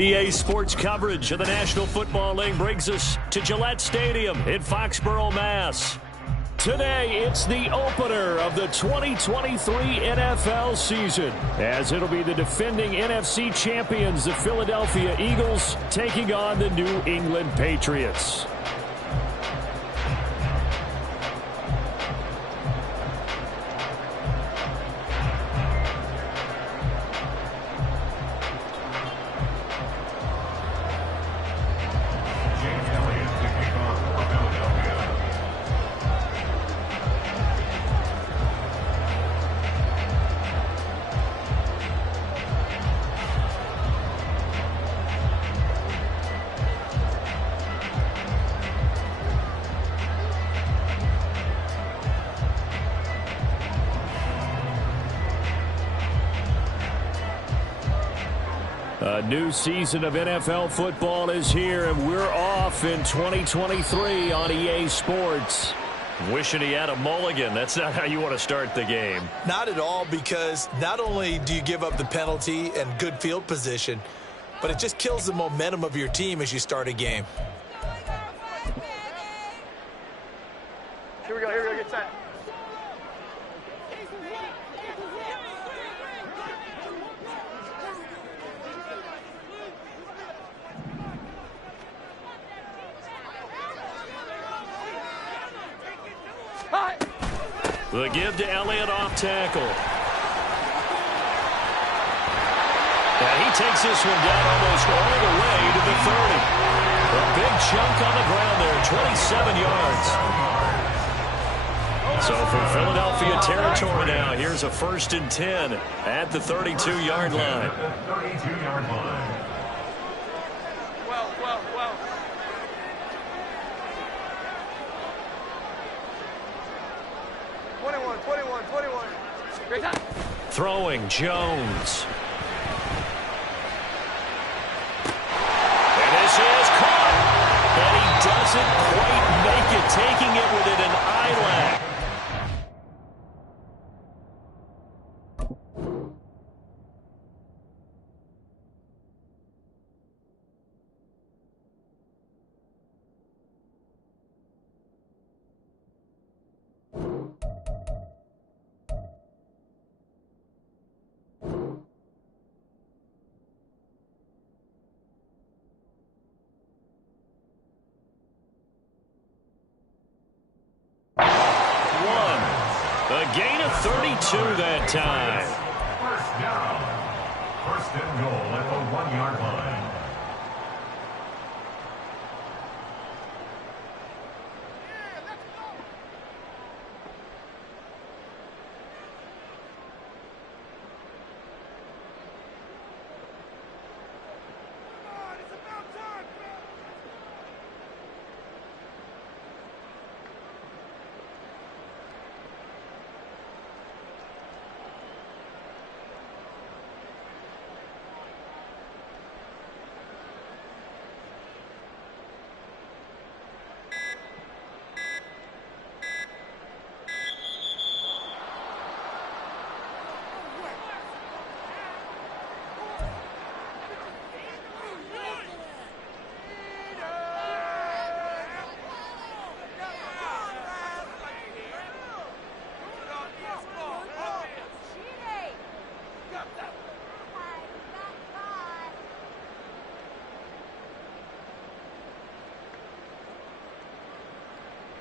EA Sports coverage of the National Football League brings us to Gillette Stadium in Foxborough, Mass. Today, it's the opener of the 2023 NFL season, as it'll be the defending NFC champions, the Philadelphia Eagles, taking on the New England Patriots. A new season of NFL football is here, and we're off in 2023 on EA Sports. Wishing he had a mulligan. That's not how you want to start the game. Not at all, because not only do you give up the penalty and good field position, but it just kills the momentum of your team as you start a game. Here we go, get set. The give to Elliott off tackle. And he takes this one down almost all the way to the 30. A big chunk on the ground there, 27 yards. So from Philadelphia territory now, here's a 1st and 10 at the 32-yard line. 32-yard line. Well. 21. Great time. Throwing Jones. And this is caught. And he doesn't quite make it, taking it within an eye lag. A gain of 32 that time. First down. 1st and goal at the 1-yard line.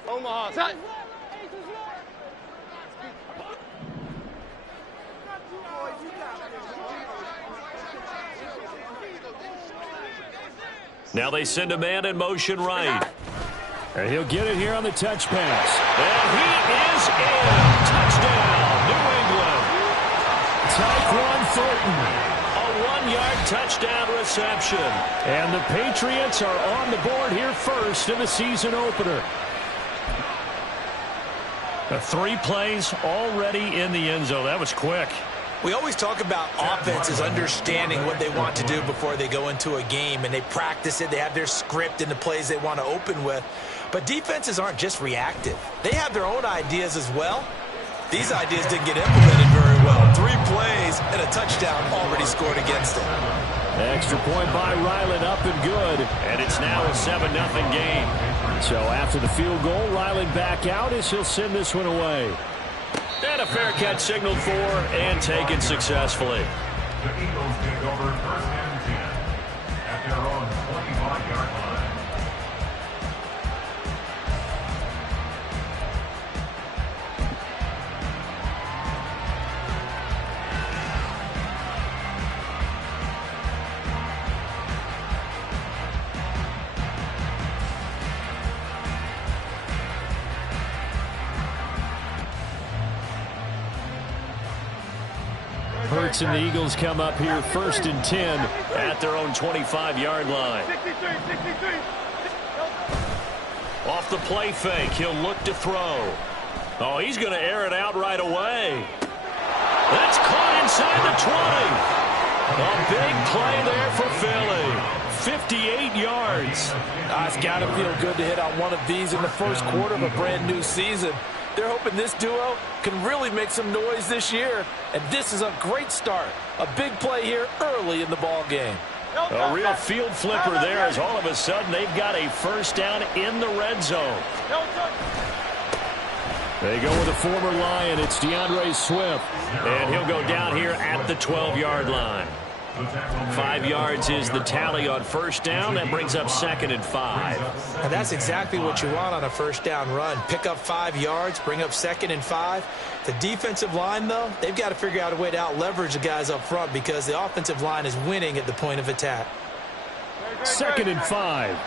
Omaha, set. Now they send a man in motion right. And he'll get it here on the touch pass. And he is in. Touchdown, New England. Tyquan Thornton. A 1-yard touchdown reception. And the Patriots are on the board here first in the season opener. 3 plays already in the end zone. That was quick. We always talk about offenses understanding what they want to do before they go into a game, and they practice it. They have their script and the plays they want to open with. But defenses aren't just reactive. They have their own ideas as well. These ideas didn't get implemented very well. 3 plays and a touchdown already scored against them. Extra point by Ryland, up and good. And it's now a 7-0 game. So after the field goal, Ryland back out as he'll send this one away. And a fair catch signaled for and taken successfully. The Eagles take over first and 10 at their own 25-yard line. Hurts and the Eagles come up here first and 10 at their own 25-yard line. Off the play fake, he'll look to throw. Oh, he's going to air it out right away. That's caught inside the 20. A big play there for Philly. 58 yards. It's got to feel good to hit on one of these in the first quarter of a brand new season. They're hoping this duo can really make some noise this year, and this is a great start. A big play here early in the ball game. A real field flipper there as all of a sudden they've got a first down in the red zone. They go with a former Lion. It's DeAndre Swift, and he'll go down here at the 12-yard line. 5 yards is the tally on first down. That brings up 2nd and 5. And that's exactly what you want on a first down run. Pick up 5 yards, bring up 2nd and 5. The defensive line, though, they've got to figure out a way to out-leverage the guys up front because the offensive line is winning at the point of attack. 2nd and 5.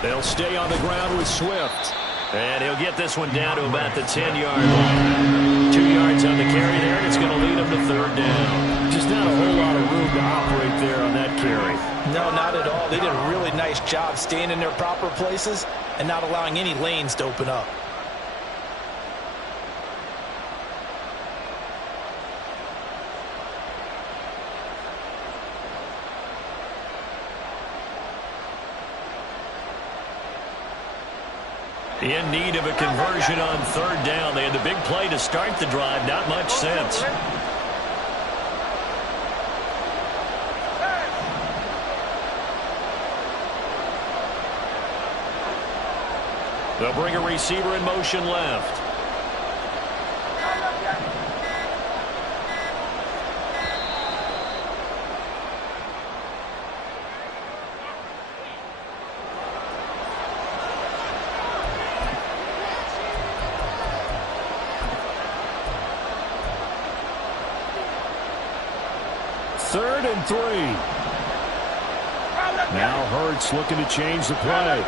They'll stay on the ground with Swift. And he'll get this one down to about the 10-yard line. 2 yards on the carry there, and it's going to lead him to 3rd down. Just not a whole lot of room to operate there on that carry. No, not at all. They did a really nice job staying in their proper places and not allowing any lanes to open up. In need of a conversion on 3rd down. They had the big play to start the drive. Not much sense. They'll bring a receiver in motion left. Third and 3. Now Hurts looking to change the play.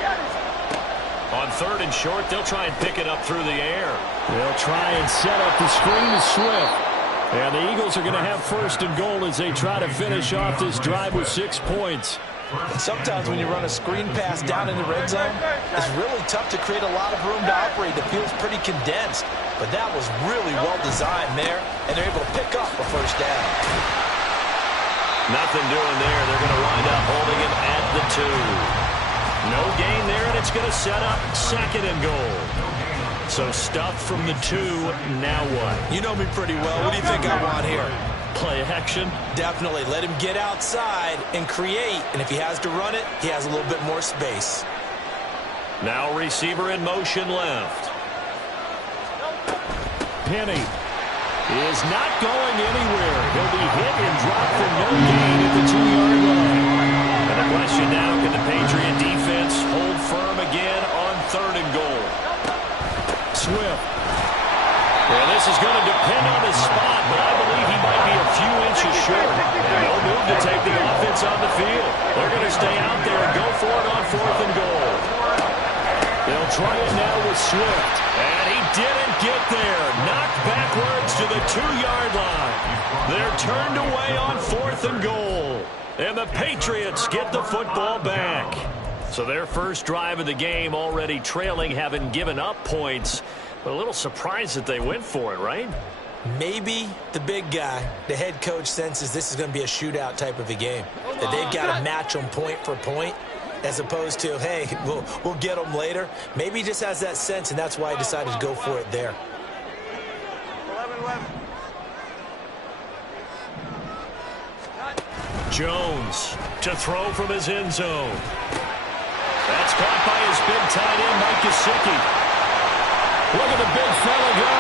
On 3rd and short, they'll try and pick it up through the air. They'll try and set up the screen to Swift. And the Eagles are going to have 1st and goal as they try to finish off this drive with 6 points. Sometimes when you run a screen pass down in the red zone, it's really tough to create a lot of room to operate. The field's pretty condensed. But that was really well designed there, and they're able to pick up a 1st down. Nothing doing there. They're going to wind up holding him at the 2. No gain there, and it's going to set up 2nd and goal. So stuffed from the 2. Now what? You know me pretty well. What do you think I want here? Play action? Definitely. Let him get outside and create. And if he has to run it, he has a little bit more space. Now receiver in motion left. Penny is not going anywhere. He'll be hit and dropped for no gain at the 2-yard line. And the question now, can the Patriot defense hold firm again on 3rd and goal? Swift. Well, this is going to depend on his spot, but I believe he might be a few inches short. And no move to take the offense on the field. They're going to stay out there and go for it on 4th and goal. They'll try it now with Swift. And he didn't get there. Knocked backwards to the 2-yard line. They're turned away on 4th and goal. And the Patriots get the football back. So their first drive of the game already trailing, having given up points. But a little surprised that they went for it, right? Maybe the big guy, the head coach, senses this is going to be a shootout type of a game. That they've got to match them point for point. As opposed to, hey, we'll get them later. Maybe he just has that sense, and that's why he decided to go for it there. Jones to throw from his end zone. That's caught by his big tight end, Mike Gesicki. Look at the big fella go.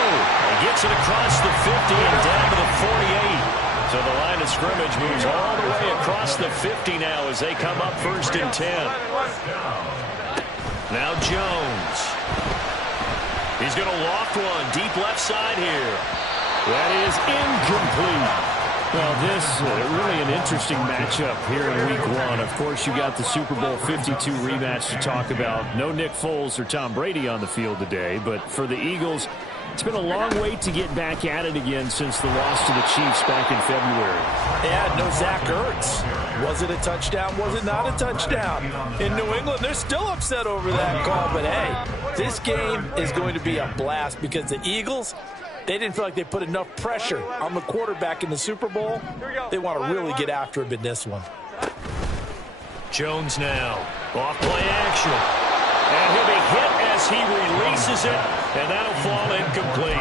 He gets it across the 50 and down to the 48. So the line of scrimmage moves all the way across the 50 now as they come up 1st and 10. Now Jones. He's going to loft one deep left side here. That is incomplete. Well, this really an interesting matchup here in Week 1. Of course, you got the Super Bowl 52 rematch to talk about. No Nick Foles or Tom Brady on the field today, but for the Eagles, it's been a long wait to get back at it again since the loss to the Chiefs back in February. Yeah, no Zach Ertz. Was it a touchdown? Was it not a touchdown? In New England, they're still upset over that call, but hey, this game is going to be a blast because the Eagles, they didn't feel like they put enough pressure on the quarterback in the Super Bowl. They want to really get after him in this one. Jones now. Off play action. And he'll be hit as he releases it, and that'll fall incomplete.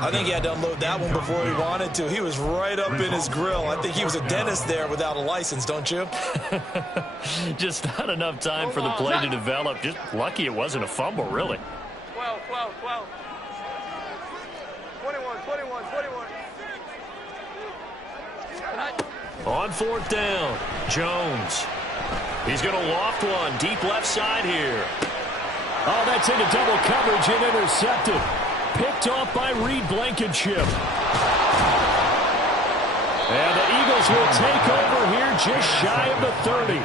I think he had to unload that one before he wanted to. He was right up in his grill. I think he was a dentist there without a license, don't you? Just not enough time for the play to develop. Just lucky it wasn't a fumble, really. 12. 21. On 4th down, Jones. He's going to loft one deep left side here. Oh, that's into double coverage and intercepted. Picked off by Reed Blankenship. And the Eagles will take over here just shy of the 30.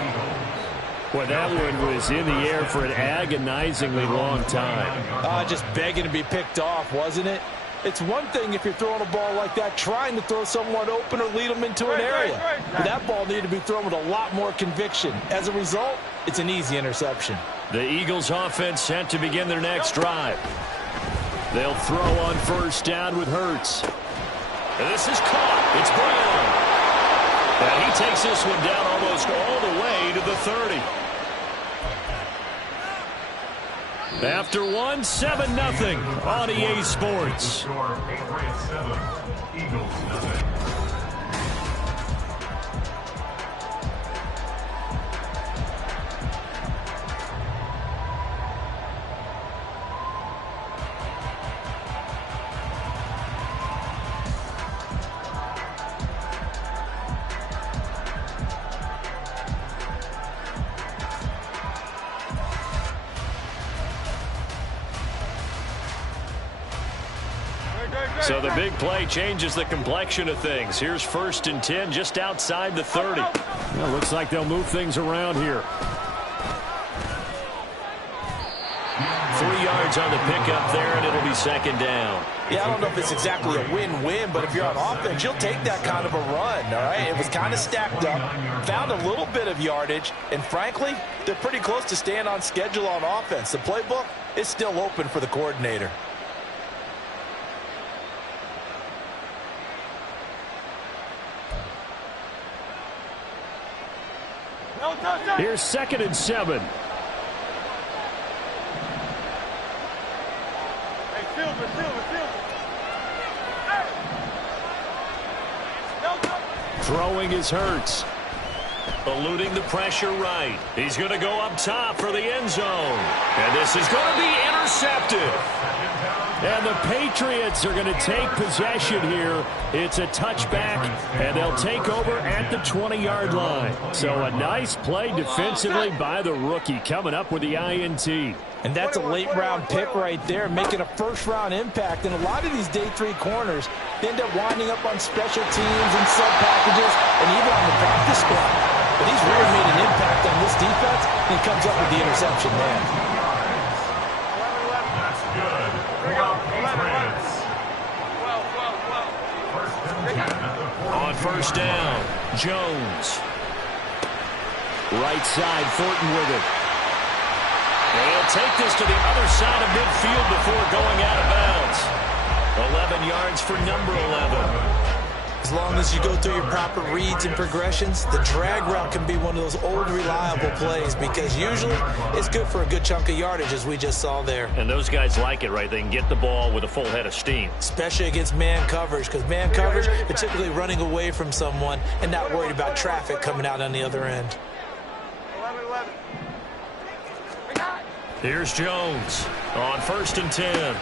Boy, that one was in the air for an agonizingly long time. Just begging to be picked off, wasn't it? It's one thing if you're throwing a ball like that, trying to throw someone open or lead them into an area. But that ball needed to be thrown with a lot more conviction. As a result, it's an easy interception. The Eagles offense set to begin their next drive. They'll throw on 1st down with Hurts. And this is caught. It's Brown. And he takes this one down almost all the way to the 30. After 7-0 on EA Sports. Patriots 7, Eagles 0. So the big play changes the complexion of things. Here's 1st and 10 just outside the 30. Well, looks like they'll move things around here. 3 yards on the pickup there, and it'll be 2nd down. Yeah, I don't know if it's exactly a win-win, but if you're on offense, you'll take that kind of a run, all right? It was kind of stacked up, found a little bit of yardage, and frankly, they're pretty close to staying on schedule on offense. The playbook is still open for the coordinator. Here's 2nd and 7. Throwing is Hurts. Eluding the pressure right. He's going to go up top for the end zone. And this is going to be intercepted. And the Patriots are going to take possession here. It's a touchback, and they'll take over at the 20-yard line. So a nice play defensively by the rookie coming up with the INT. And that's a late-round pick right there, making a first-round impact. And a lot of these day 3 corners, they end up winding up on special teams and sub-packages and even on the practice squad. But he's really made an impact on this defense, and he comes up with the interception there. That's good. Patriots. On 1st down, Jones. Right side, Thornton with it. They'll take this to the other side of midfield before going out of bounds. 11 yards for number 11. As long as you go through your proper reads and progressions, the drag route can be one of those old reliable plays because usually it's good for a good chunk of yardage, as we just saw there. And those guys like it, right? They can get the ball with a full head of steam. Especially against man coverage, because man coverage, they're typically running away from someone and not worried about traffic coming out on the other end. 11-11. Here's Jones on 1st and 10.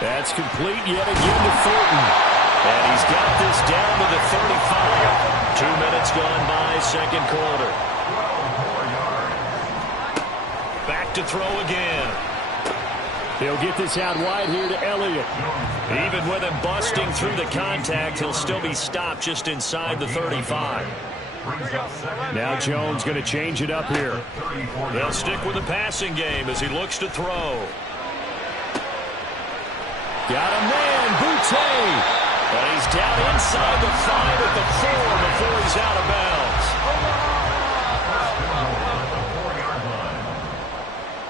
That's complete yet again to Fulton. And he's got this down to the 35. 2 minutes gone by, second quarter. Back to throw again. He'll get this out wide here to Elliott. Even with him busting through the contact, he'll still be stopped just inside the 35. Now Jones going to change it up here. They'll stick with the passing game as he looks to throw. Got a man, Boutte. And he's down inside the 5 at the 4 before he's out of bounds.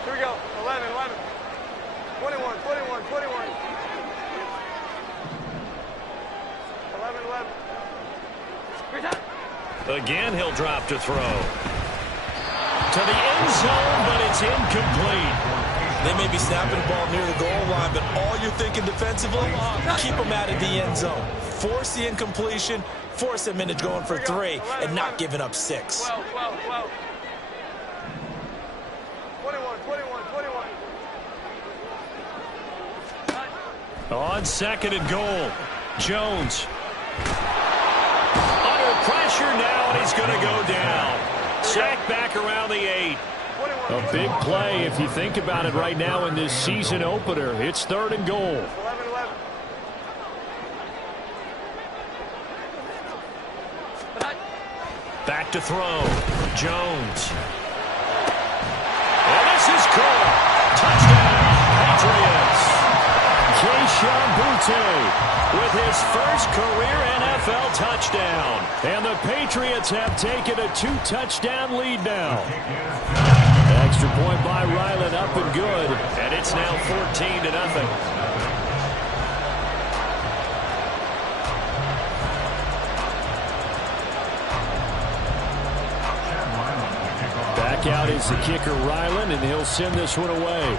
Here we go. 11-11. 21. 11-11. Again, he'll drop to throw. To the end zone, but it's incomplete. They may be snapping the ball near the goal line, but all you're thinking defensively, keep them out of the end zone. Force the incompletion, force them into going for 3, and not giving up 6. 12. 21. On 2nd and goal, Jones. Under pressure now, and he's going to go down. Sacked back around the 8. A big play if you think about it right now in this season opener. It's 3rd and goal. 11-11. Back to throw. Jones. And this is caught. Touchdown, Patriots. Keyshawn Boutte with his first career NFL touchdown. And the Patriots have taken a 2-touchdown lead now. Extra point by Ryland, up and good. And it's now 14-0. Back out is the kicker, Ryland, and he'll send this one away.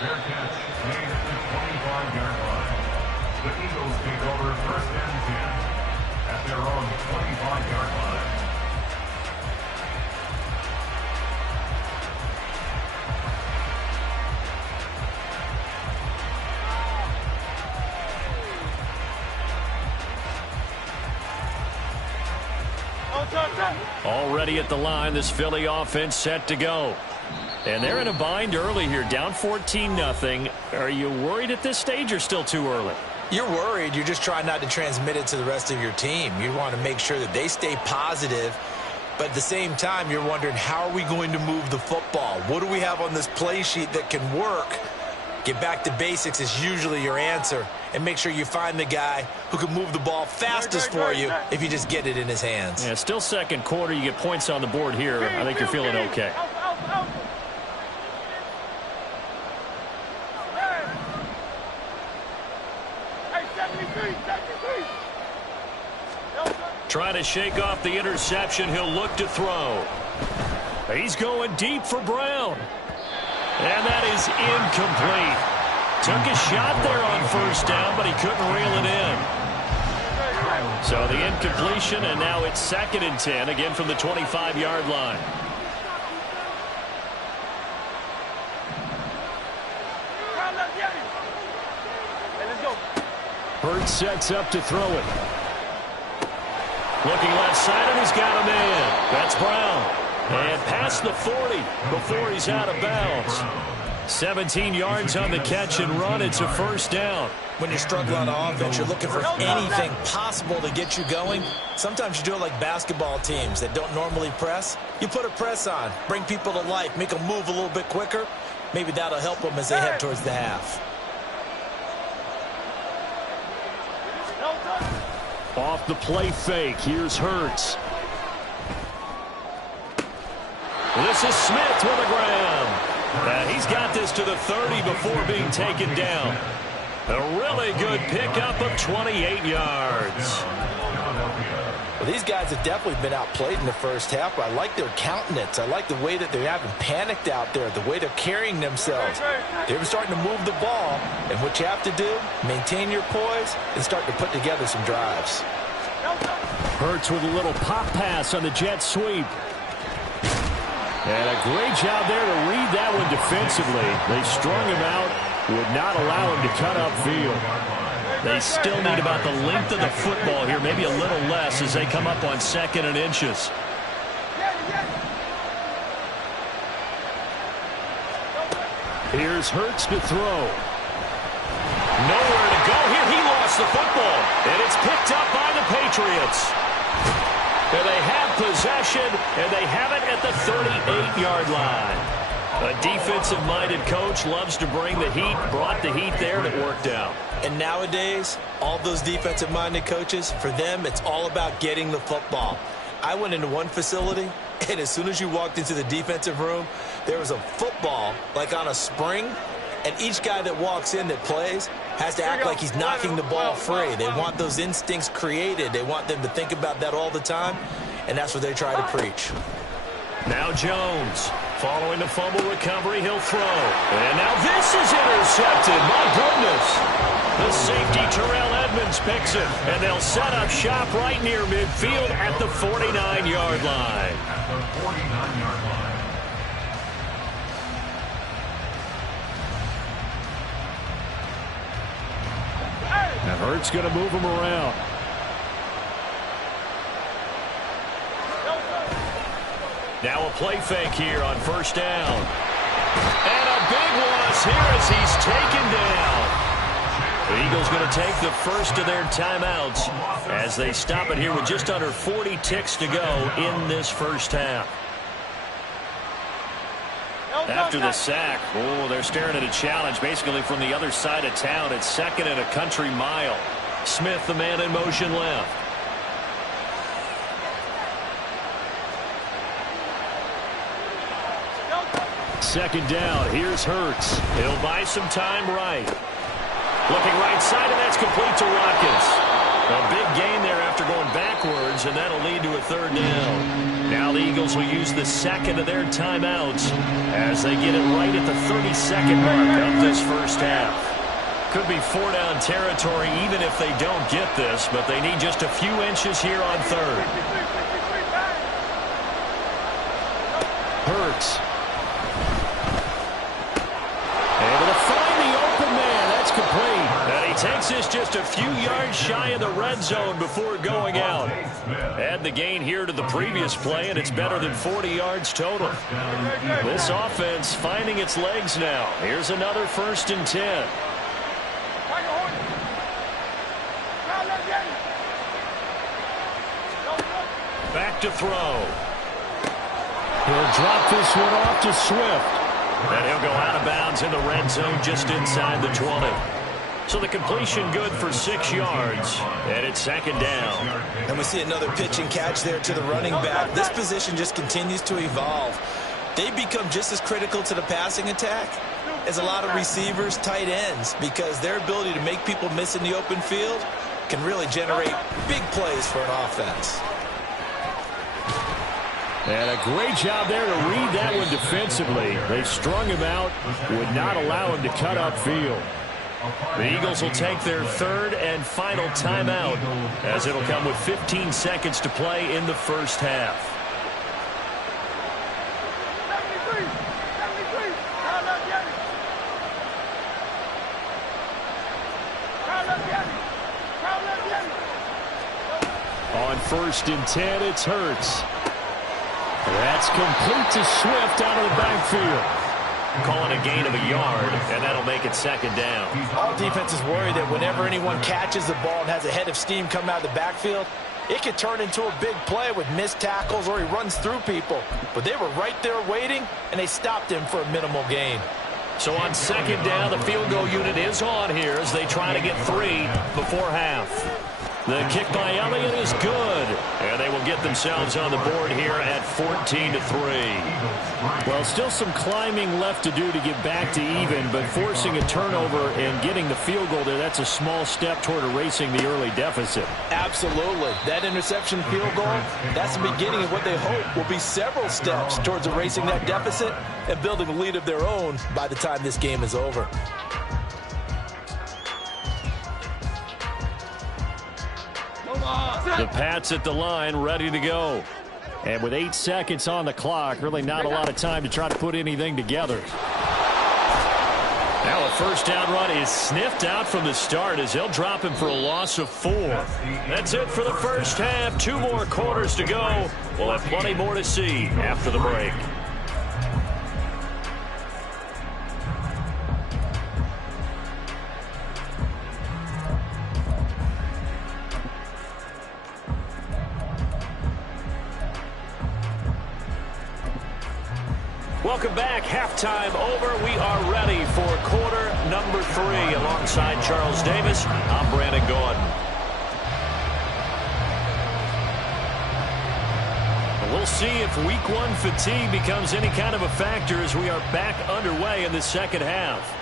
Fair catch made at the 25-yard line. The Eagles take over 1st and 10 at their own 25-yard line. Already at the line, this Philly offense set to go. And they're in a bind early here, down 14-0. Are you worried at this stage or still too early? You're worried. You're just trying not to transmit it to the rest of your team. You want to make sure that they stay positive. But at the same time, you're wondering, how are we going to move the football? What do we have on this play sheet that can work? Get back to basics is usually your answer. And make sure you find the guy who can move the ball fastest for you if you just get it in his hands. Yeah, still second quarter. You get points on the board here. I think you're feeling okay. Trying to shake off the interception. He'll look to throw. He's going deep for Brown. And that is incomplete. Took a shot there on 1st down, but he couldn't reel it in. So the incompletion, and now it's 2nd and 10, again from the 25-yard line. Hurts sets up to throw it. Looking left side, and he's got a man. That's Brown. And past the 40 before he's out of bounds. 17 yards on the catch and run. It's a 1st down. When you're struggling on offense, you're looking for anything possible to get you going. Sometimes you do it like basketball teams that don't normally press. You put a press on, bring people to life, make them move a little bit quicker. Maybe that'll help them as they head towards the half. Off the play fake. Here's Hurts. This is Smith with a grab. He's got this to the 30 before being taken down. A really good pickup of 28 yards. Well, these guys have definitely been outplayed in the first half, but I like their countenance. I like the way that they haven't panicked out there, the way they're carrying themselves. They're starting to move the ball, and what you have to do, maintain your poise and start to put together some drives. Hurts with a little pop pass on the jet sweep. And a great job there to read that one defensively. They strung him out, would not allow him to cut upfield. They still need about the length of the football here, maybe a little less as they come up on 2nd and inches. Here's Hurts to throw. Nowhere to go here. He lost the football, and it's picked up by the Patriots. And they have possession, and they have it at the 38-yard line. A defensive-minded coach loves to bring the heat, brought the heat there, and it worked out. And nowadays, all those defensive-minded coaches, for them, it's all about getting the football. I went into one facility, and as soon as you walked into the defensive room, there was a football, like on a spring, and each guy that walks in that plays has to act like he's knocking the ball free. They want those instincts created. They want them to think about that all the time, and that's what they try to preach. Now Jones, following the fumble recovery, he'll throw. And now this is intercepted. My goodness. The safety, Terrell Edmonds, picks it, and they'll set up shop right near midfield at the 49-yard line. At the 49-yard line. Now Hurts going to move him around. Now a play fake here on 1st down. And a big loss here as he's taken down. The Eagles going to take the first of their timeouts as they stop it here with just under 40 ticks to go in this first half. After the sack, they're staring at a challenge basically from the other side of town. It's 2nd and a country mile. Smith, the man in motion left. Second down, here's Hurts. He'll buy some time right. Looking right side, and that's complete to Watkins. A big gain there after going backwards, and that'll lead to a 3rd down. Now the Eagles will use the 2nd of their timeouts as they get it right at the 32nd mark of this first half. Could be 4-down territory even if they don't get this, but they need just a few inches here on 3rd. Hurts. Able to find the open man. That's complete. And he takes this just a few yards shy of the red zone before going out. Add the gain here to the previous play, and it's better than 40 yards total. This offense finding its legs now. Here's another 1st and 10. Back to throw. He'll drop this one off to Swift. And he'll go out of bounds in the red zone just inside the 20. So the completion good for 6 yards, and it's 2nd down. And we see another pitch and catch there to the running back. This position just continues to evolve. They become just as critical to the passing attack as a lot of receivers, tight ends, because their ability to make people miss in the open field can really generate big plays for an offense. And a great job there to read that one defensively. They strung him out, would not allow him to cut upfield. The Eagles will take their 3rd and final timeout as it'll come with 15 seconds to play in the first half. On 1st and 10, it's Hurts. That's complete to Swift out of the backfield. Calling a gain of a yard, and that'll make it 2nd down. All defenses worry that whenever anyone catches the ball and has a head of steam come out of the backfield, it could turn into a big play with missed tackles or he runs through people. But they were right there waiting, and they stopped him for a minimal gain. So on 2nd down, the field goal unit is on here as they try to get 3 before half. The kick by Elliott is good. And they will get themselves on the board here at 14-3. Well, still some climbing left to do to get back to even, but forcing a turnover and getting the field goal there, that's a small step toward erasing the early deficit. Absolutely. That interception field goal, that's the beginning of what they hope will be several steps towards erasing that deficit and building a lead of their own by the time this game is over. The Pats at the line, ready to go. And with 8 seconds on the clock, really not a lot of time to try to put anything together. Now a first down run is sniffed out from the start as they'll drop him for a loss of 4. That's it for the first half. 2 more quarters to go. We'll have plenty more to see after the break. Welcome back. Halftime over. We are ready for quarter number 3. Alongside Charles Davis, I'm Brandon Gordon. We'll see if week 1 fatigue becomes any kind of a factor as we are back underway in the second half.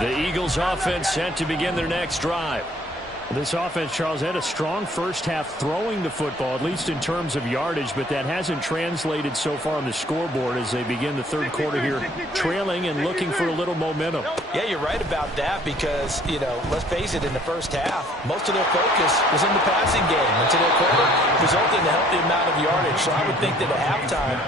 The Eagles offense set to begin their next drive. This offense, Charles, had a strong first half throwing the football, at least in terms of yardage, but that hasn't translated so far on the scoreboard as they begin the third quarter here, trailing and looking for a little momentum. Yeah, you're right about that because, you know, let's face it, in the first half, most of their focus was in the passing game until their quarter resulted in a healthy amount of yardage. So I would think that at halftime,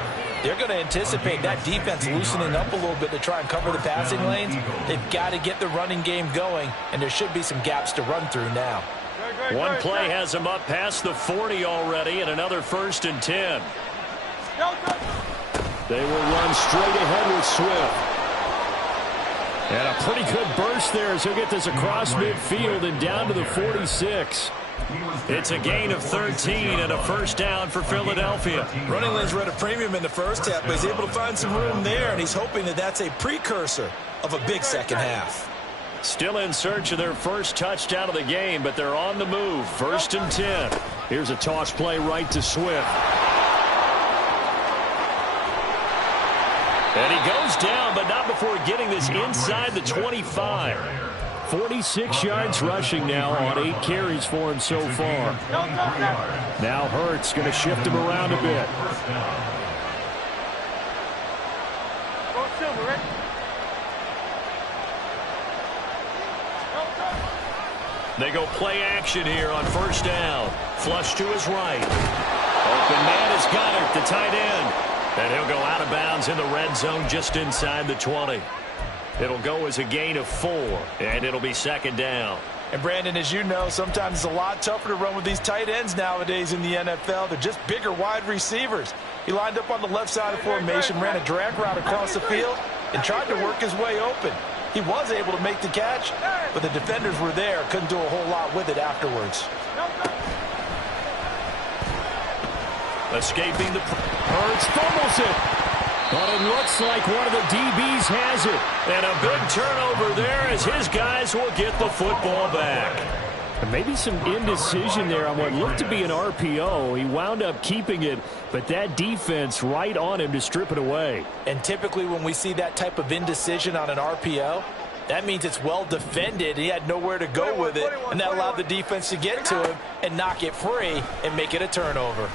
they're going to anticipate that defense loosening up a little bit to try and cover the passing lanes. They've got to get the running game going, and there should be some gaps to run through now. One play has them up past the 40 already, and another 1st and 10. They will run straight ahead with Swift. And a pretty good burst there as he'll get this across midfield and down to the 46. It's a gain of 13 and a first down for Philadelphia. Running lanes were at a premium in the first half, but he's able to find some room there, and he's hoping that that's a precursor of a big second half. Still in search of their first touchdown of the game, but they're on the move. 1st and 10. Here's a toss play right to Swift. And he goes down, but not before getting this inside the 25. 46 yards rushing now on 8 carries for him so far. Now Hurts going to shift him around a bit. They go play action here on first down. Flush to his right. Open man is Goddard, the tight end. And he'll go out of bounds in the red zone just inside the 20. It'll go as a gain of 4, and it'll be 2nd down. And, Brandon, as you know, sometimes it's a lot tougher to run with these tight ends nowadays in the NFL. They're just bigger wide receivers. He lined up on the left side of the formation, ran a drag route across the field, and tried to work his way open. He was able to make the catch, but the defenders were there. Couldn't do a whole lot with it afterwards. Escaping the... Hurts fumbles it. But it looks like one of the DBs has it. And a big turnover there as his guys will get the football back. And maybe some indecision there on what looked to be an RPO. He wound up keeping it, but that defense right on him to strip it away. And typically when we see that type of indecision on an RPO, that means it's well defended. He had nowhere to go with it, and that allowed the defense to get to him and knock it free and make it a turnover.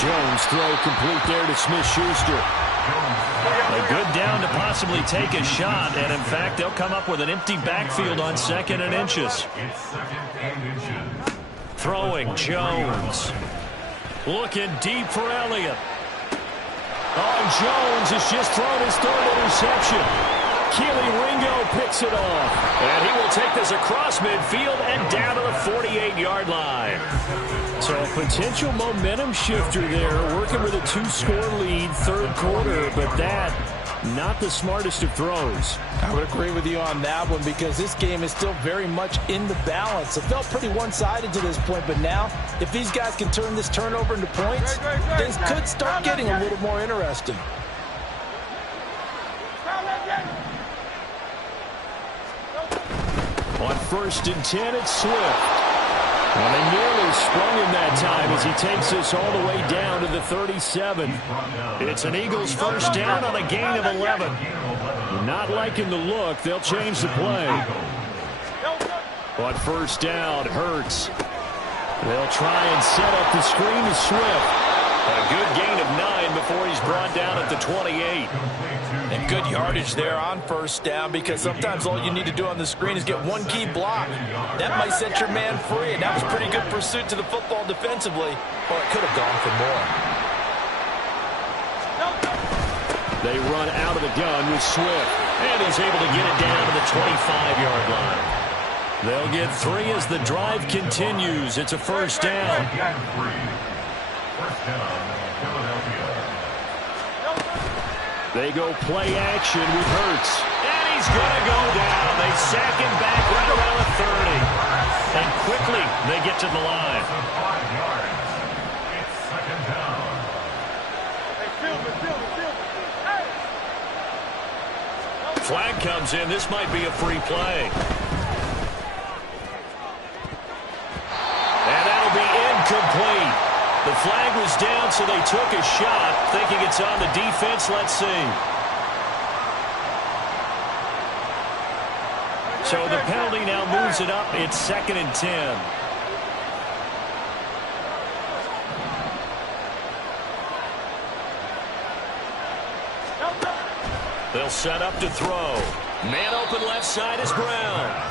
Jones throw complete there to Smith-Schuster. A good down to possibly take a shot, and in fact, they'll come up with an empty backfield on 2nd and inches. Throwing Jones. Looking deep for Elliott. Oh, Jones has just thrown his 3rd interception. Keely Ringo picks it off. And he will take this across midfield and down to the 48-yard line. So a potential momentum shifter there, working with a 2-score lead, 3rd quarter, but that, not the smartest of throws. I would agree with you on that one because this game is still very much in the balance. It felt pretty one-sided to this point, but now, if these guys can turn this turnover into points, things could start getting a little more interesting. On 1st and 10, it's Swift. And they nearly sprung him that time as he takes this all the way down to the 37. It's an Eagles first down on a gain of 11. Not liking the look. They'll change the play. On 1st down, Hurts. They'll try and set up the screen to Swift. A good gain of 9 before he's brought down at the 28. And good yardage there on 1st down, because sometimes all you need to do on the screen is get one key block. That might set your man free, and that was pretty good pursuit to the football defensively. Or it could have gone for more. They run out of the gun with Swift, and he's able to get it down to the 25-yard line. They'll get 3 as the drive continues. It's a 1st down. They go play action with Hurts. And he's going to go down. They sack him back right around the 30. And quickly, they get to the line. Flag comes in. This might be a free play. And that'll be incomplete. The flag was down, so they took a shot, thinking it's on the defense. Let's see. So the penalty now moves it up. It's 2nd and 10. They'll set up to throw. Man open left side is Brown.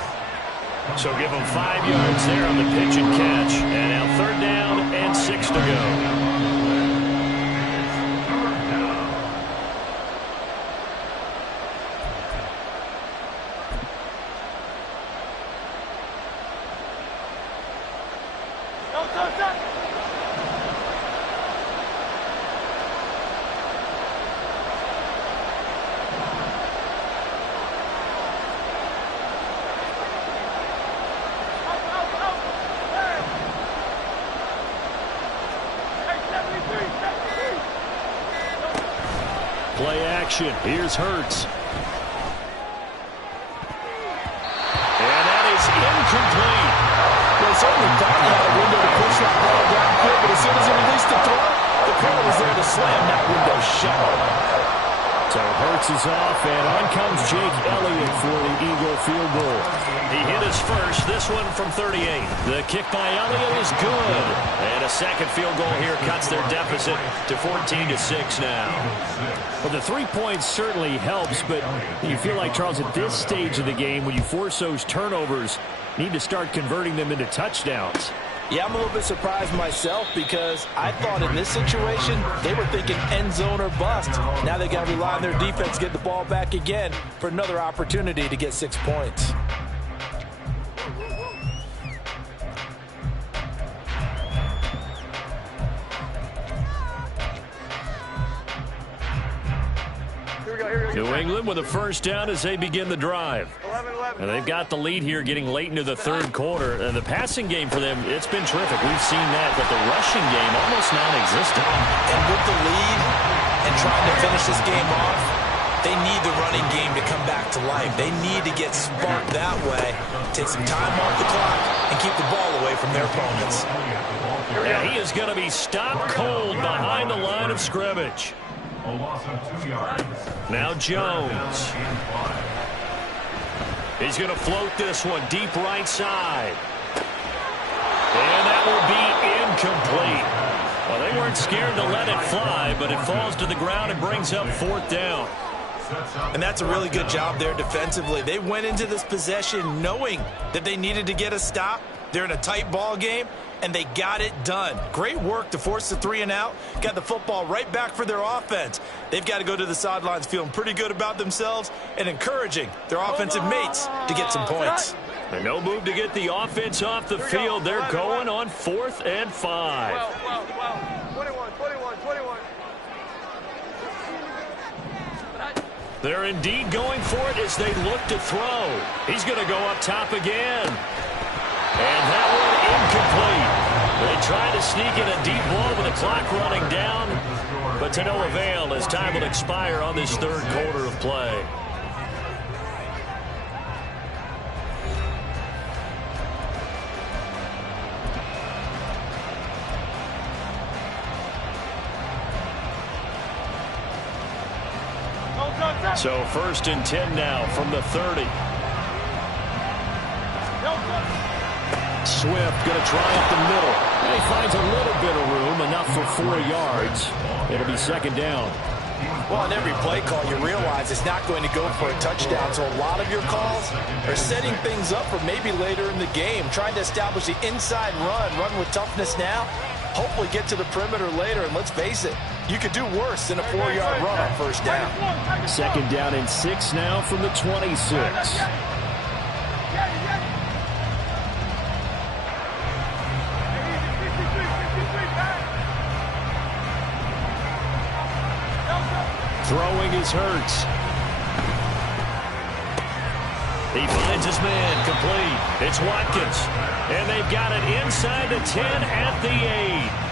So give them 5 yards there on the pitch and catch. And now 3rd down and 6 to go. Play action. Here's Hurts. And that is incomplete. Well, certainly thought he had a window to push that ball downfield, but as soon as he released the throw, the corner was there to slam that window shut. So Hurts is off, and on comes Jake Elliott for the Eagle field goal. He hit his first, this one from 38. The kick by Elliott is good. And a second field goal here cuts their deficit to 14-6 now. Well, the 3 points certainly helps, but you feel like, Charles, at this stage of the game, when you force those turnovers, you need to start converting them into touchdowns. Yeah, I'm a little bit surprised myself, because I thought in this situation they were thinking end zone or bust. Now they got to rely on their defense, get the ball back again for another opportunity to get 6 points. New England with a first down as they begin the drive. And they've got the lead here getting late into the 3rd quarter. And the passing game for them, it's been terrific. We've seen that, but the rushing game almost non-existent. And with the lead and trying to finish this game off, they need the running game to come back to life. They need to get sparked that way, take some time off the clock, and keep the ball away from their opponents. Yeah, he is going to be stopped cold behind the line of scrimmage. Now Jones. He's going to float this one deep right side. And that will be incomplete. Well, they weren't scared to let it fly, but it falls to the ground and brings up 4th down. And that's a really good job there defensively. They went into this possession knowing that they needed to get a stop. They're in a tight ball game, and they got it done. Great work to force the 3 and out. Got the football right back for their offense. They've got to go to the sidelines feeling pretty good about themselves and encouraging their offensive mates to get some points. And no move to get the offense off the field. They're going on 4th and 5. 21. They're indeed going for it as they look to throw. He's going to go up top again. And that one incomplete. They try to sneak in a deep ball with the clock running down, but to no avail as time will expire on this 3rd quarter of play. So 1st and 10 now from the 30. Swift going to try up the middle. And he finds a little bit of room, enough for 4 yards. It'll be 2nd down. Well, on every play call, you realize it's not going to go for a touchdown. So a lot of your calls are setting things up for maybe later in the game, trying to establish the inside run with toughness now, hopefully get to the perimeter later. And let's face it, you could do worse than a 4-yard run on 1st down. 2nd down and 6 now from the 26. Throwing is Hurts. He finds his man, complete. It's Watkins. And they've got it inside the 10 at the 8.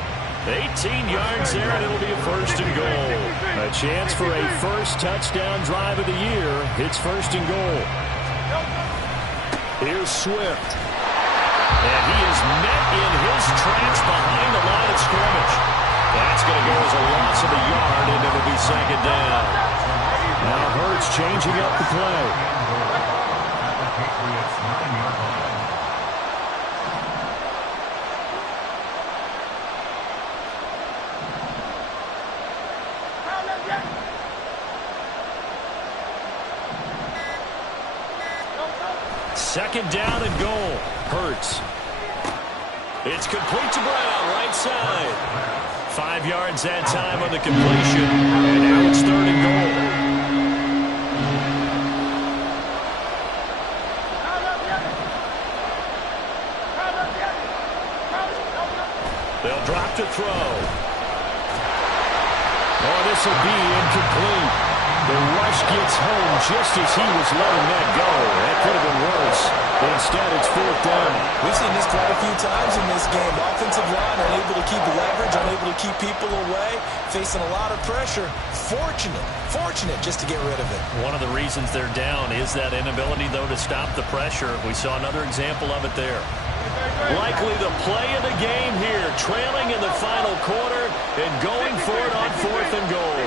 18 yards there, and it'll be a 1st and goal. A chance for a first touchdown drive of the year. It's 1st and goal. Here's Swift. And he is met in his tracks behind the line of scrimmage. That's going to go as a loss of a yard, and it'll be 2nd down. Now Hurts changing up the play. Second down and goal. Hurts. It's complete to Brown, right side. 5 yards that time on the completion. And now it's 3rd and goal. They'll drop to throw. Oh, this will be incomplete. The rush gets home just as he was letting that go. That could have been worse. Instead, it's 4th down. We've seen this quite a few times in this game. Offensive line unable to keep leverage, unable to keep people away, facing a lot of pressure. Fortunate just to get rid of it. One of the reasons they're down is that inability, though, to stop the pressure. We saw another example of it there. Likely the play of the game here, trailing in the final quarter and going for it on 4th and goal.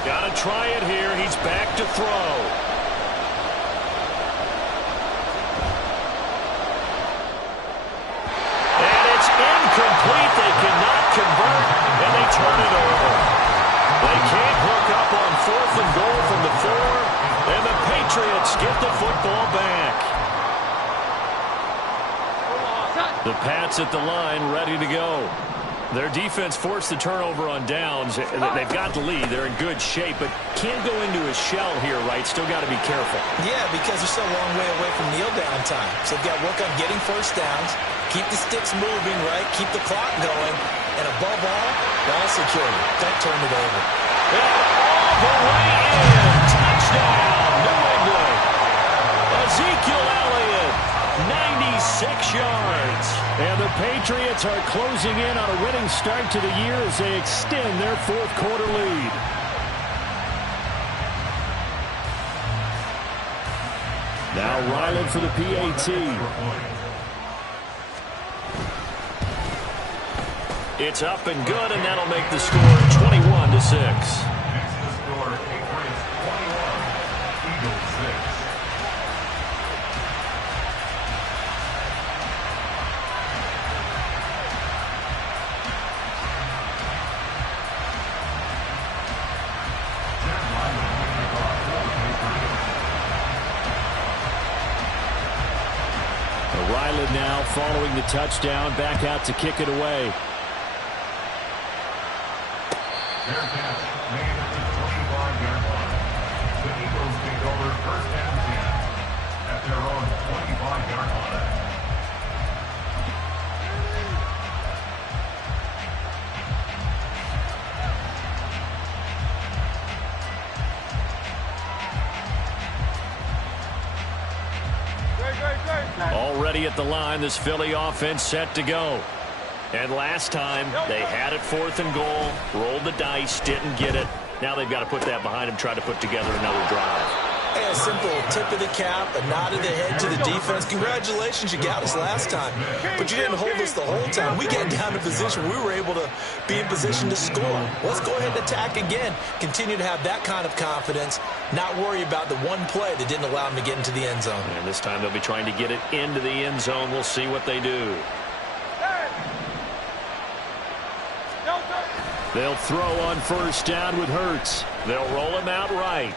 Got to try it here. He's back to throw. And it's incomplete. They cannot convert, and they turn it over. They can't hook up on 4th and goal from the 4, and the Patriots get the football back. The Pats at the line, ready to go. Their defense forced the turnover on downs. They've got the lead. They're in good shape, but can't go into a shell here, right? Still got to be careful. Yeah, because they're still a long way away from kneel down time. So they've got to work on getting 1st downs, keep the sticks moving, right? Keep the clock going, and above all, ball security. Don't turn it over. All the way in. Touchdown, New England. Ezekiel Elliott, 96 yards. And the Patriots are closing in on a winning start to the year as they extend their 4th quarter lead. Now Ryland for the PAT. It's up and good, and that'll make the score 21-6. Ryland now following the touchdown, back out to kick it away. Fair catch made at the 25-yard line. The Eagles take over 1st and 10 at their own 25-yard line. Already at the line, this Philly offense set to go. And last time, they had it 4th and goal, rolled the dice, didn't get it. Now they've got to put that behind them, try to put together another drive. Hey, a simple tip of the cap, a nod of the head to the defense. Congratulations, you got us last time. But you didn't hold us the whole time. We got down to position. We were able to be in position to score. Let's go ahead and attack again. Continue to have that kind of confidence. Not worry about the one play that didn't allow them to get into the end zone. And this time they'll be trying to get it into the end zone. We'll see what they do. They'll throw on first down with Hurts. They'll roll him out right.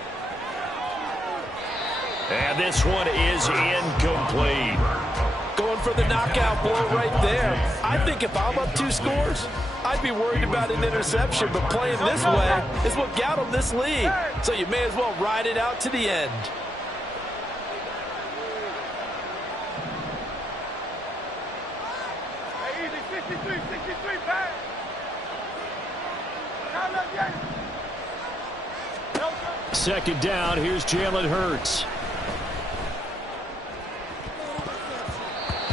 And this one is incomplete. Going for the knockout blow right there. I think if I'm up 2 scores, I'd be worried about an interception, but playing this way is what got them this lead. So you may as well ride it out to the end. Hey, easy, 63, pass. Second down, here's Jalen Hurts.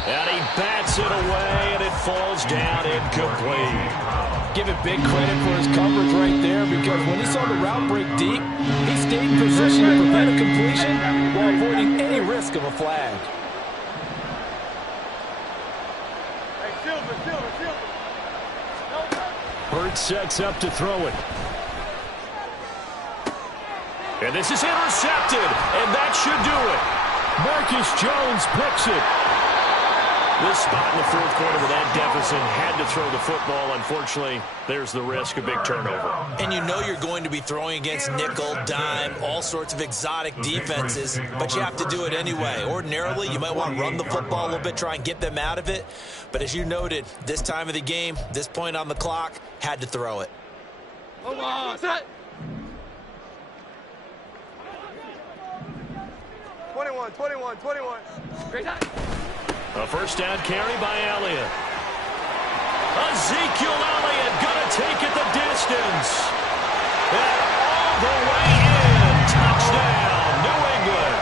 And he bats it away, and it falls down incomplete. Give it big credit for his coverage right there, because when he saw the route break deep, he stayed in position to prevent a completion while avoiding any risk of a flag. Hey, Silver. Hurts sets up to throw it. And this is intercepted, and that should do it. Marcus Jones picks it. This spot in the fourth quarter with that deficit, had to throw the football. Unfortunately, there's the risk of big turnover. And you know you're going to be throwing against nickel, dime, all sorts of exotic defenses, but you have to do it anyway. Ordinarily, you might want to run the football a little bit, try and get them out of it. But as you noted, this time of the game, this point on the clock, had to throw it. Hold on. Set. 21. Great time. A first down carry by Elliott. Ezekiel Elliott gonna take it the distance. And all the way in. Touchdown, New England.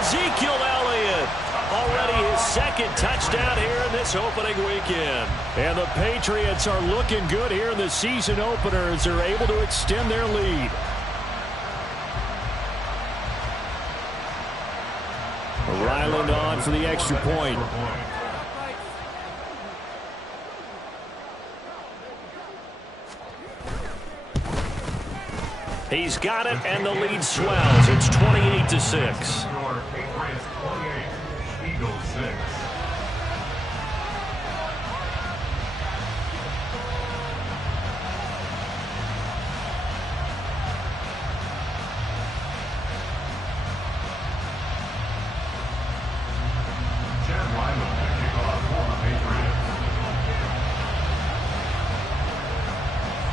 Ezekiel Elliott, already his second touchdown here in this opening weekend. And the Patriots are looking good here in the season opener as they're able to extend their lead. Ryland on for the extra point. He's got it, and the lead swells. It's 28-6. Patriots 28, Eagles 6.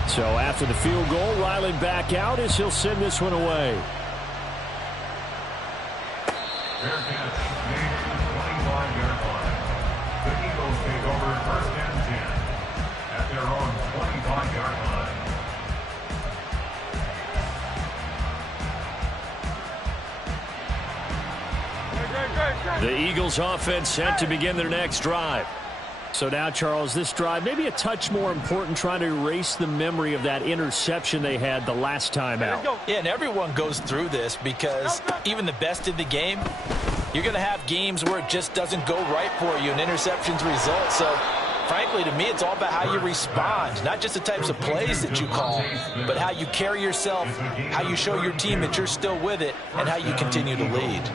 So after the field goal, Ryland back out as he'll send this one away. Fair catch made at the 25-yard line. The Eagles take over first and 10 at their own 25-yard line. The Eagles offense set to begin their next drive. So now, Charles, this drive maybe a touch more important, trying to erase the memory of that interception they had the last time out. Yeah, and everyone goes through this because even the best in the game, you're going to have games where it just doesn't go right for you and interceptions result. So, frankly, to me, it's all about how you respond, not just the types of plays that you call, but how you carry yourself, how you show your team that you're still with it, and how you continue to lead.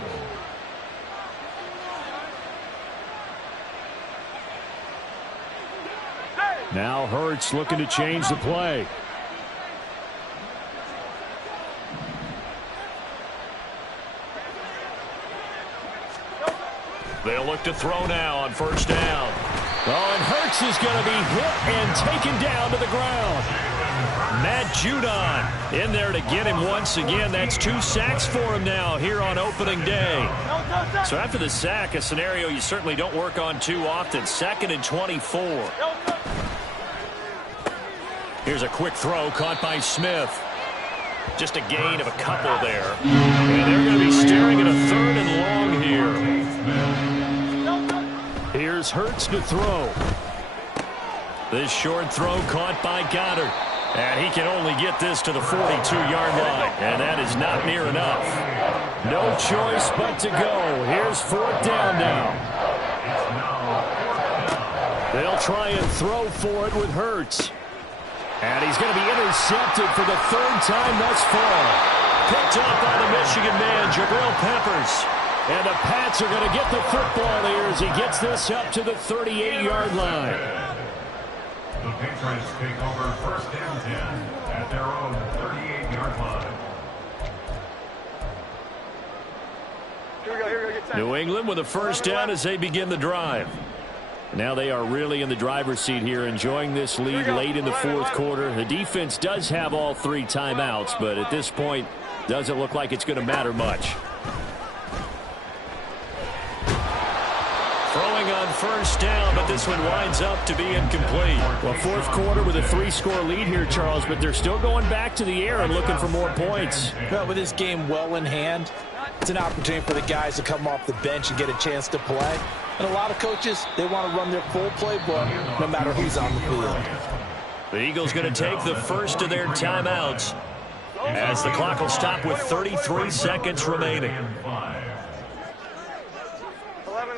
Now Hurts looking to change the play. They'll look to throw now on first down. Oh, and Hurts is going to be hit and taken down to the ground. Matt Judon in there to get him once again. That's 2 sacks for him now here on opening day. So after the sack, a scenario you certainly don't work on too often. 2nd and 24. Here's a quick throw caught by Smith. Just a gain of a couple there. And they're going to be staring at a 3rd and long here. Here's Hurts to throw. This short throw caught by Goddard. And he can only get this to the 42-yard line. And that is not near enough. No choice but to go. Here's fourth down now. They'll try and throw for it with Hurts. And he's going to be intercepted for the third time thus far. Picked up by the Michigan man, Jabril Peppers. And the Pats are going to get the football here as he gets this up to the 38-yard line. The Patriots take over first and 10 at their own 38-yard line. Here we go, get 10. New England with a first down as they begin the drive. Now they are really in the driver's seat here, enjoying this lead late in the fourth quarter. The defense does have all three timeouts, but at this point, doesn't look like it's going to matter much. Throwing on first down, but this one winds up to be incomplete. Well, fourth quarter with a 3-score lead here, Charles, but they're still going back to the air and looking for more points. Well, with this game well in hand, it's an opportunity for the guys to come off the bench and get a chance to play. And a lot of coaches, they want to run their full playbook no matter who's on the field. The Eagles going to take the first of their timeouts as the clock will stop with 33 seconds remaining. 11.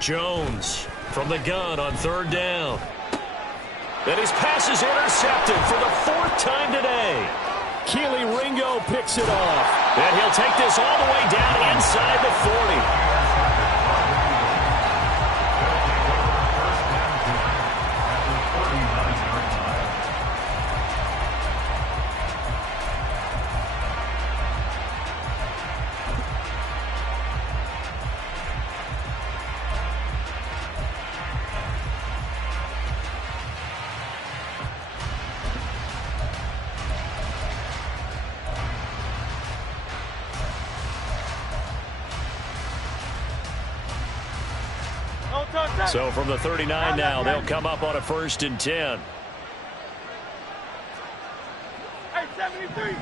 Jones from the gun on third down. And his pass is intercepted for the fourth time today. Keely Ringo picks it off. And he'll take this all the way down inside the 40. So from the 39 now, they'll come up on a first and 10. Hey, 73.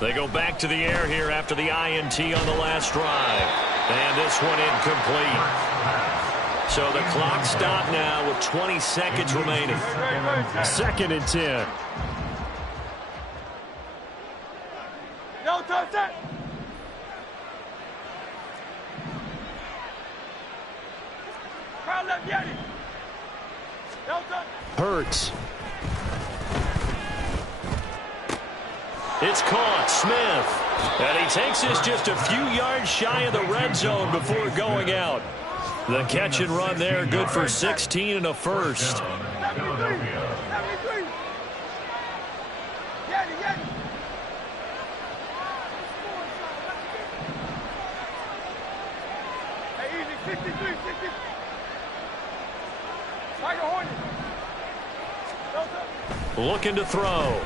They go back to the air here after the INT on the last drive. And this one incomplete. So the clock stopped now with 20 seconds remaining. Second and 10. No touch. Hurts. It's caught. Smith. And he takes this just a few yards shy of the red zone before going out. The catch and run there, good for 16 and a first. Looking to throw.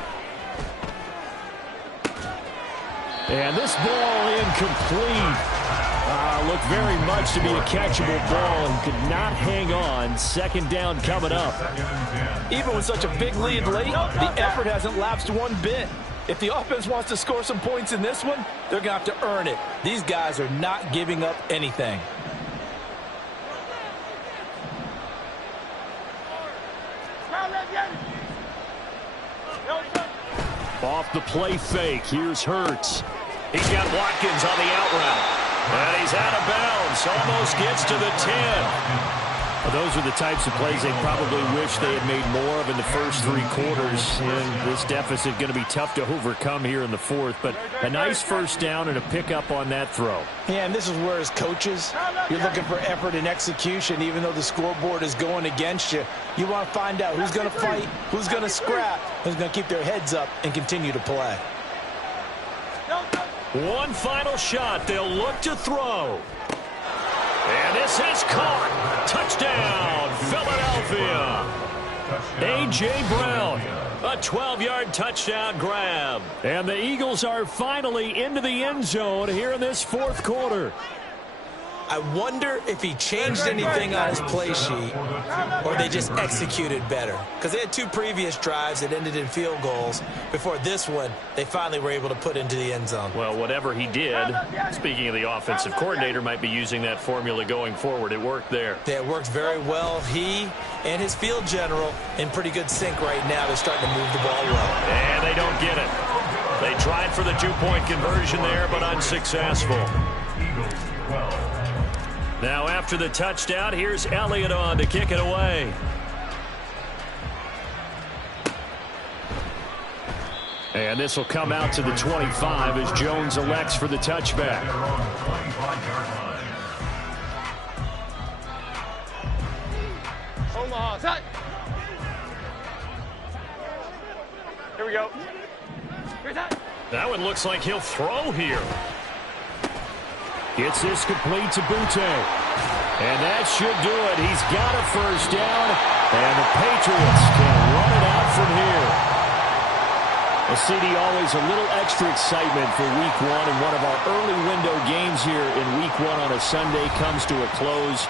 And this ball incomplete. Looked very much to be a catchable ball and could not hang on. Second down coming up. Even with such a big lead late, the effort hasn't lapsed one bit. If the offense wants to score some points in this one, they're going to have to earn it. These guys are not giving up anything. Off the play fake. Here's Hurts. He's got Watkins on the out route. And he's out of bounds. Almost gets to the 10. Well, those are the types of plays they probably wish they had made more of in the first three quarters. And this deficit going to be tough to overcome here in the fourth. But a nice first down and a pickup on that throw. Yeah, and this is where as coaches, you're looking for effort and execution. Even though the scoreboard is going against you, you want to find out who's going to fight, who's going to scrap, who's going to keep their heads up and continue to play. One final shot. They'll look to throw. And this is caught. Touchdown, Philadelphia. A.J. Brown, a 12-yard touchdown grab. And the Eagles are finally into the end zone here in this fourth quarter. I wonder if he changed anything on his play sheet or they just executed better. Because they had 2 previous drives that ended in field goals. Before this one, they finally were able to put into the end zone. Well, whatever he did, speaking of the offensive coordinator, might be using that formula going forward. It worked there. Yeah, it worked very well. He and his field general in pretty good sync right now. They're starting to move the ball well. And they don't get it. They tried for the 2-point conversion there, but unsuccessful. Now after the touchdown, here's Elliott on to kick it away. And this will come out to the 25 as Jones elects for the touchback. Omaha, touch. Here we go. That one looks like he'll throw here. Gets this complete to Butte. And that should do it. He's got a first down. And the Patriots can run it out from here. A CD, always a little extra excitement for Week 1. And one of our early window games here in Week 1 on a Sunday comes to a close.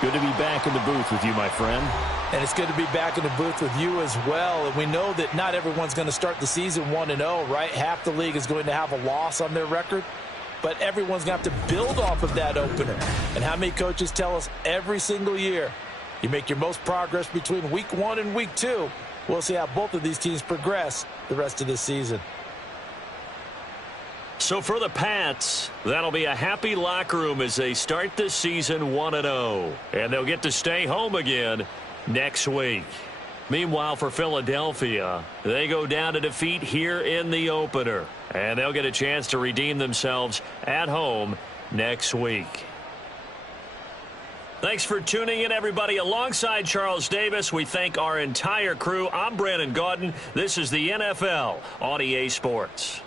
Good to be back in the booth with you, my friend. And it's good to be back in the booth with you as well. And we know that not everyone's going to start the season 1-0, right? Half the league is going to have a loss on their record. But everyone's going to have to build off of that opener. And how many coaches tell us every single year, you make your most progress between Week 1 and Week 2. We'll see how both of these teams progress the rest of this season. So for the Pats, that'll be a happy locker room as they start this season 1-0. And they'll get to stay home again next week. Meanwhile, for Philadelphia, they go down to defeat here in the opener. And they'll get a chance to redeem themselves at home next week. Thanks for tuning in, everybody. Alongside Charles Davis, we thank our entire crew. I'm Brandon Gaudin. This is the NFL on EA Sports.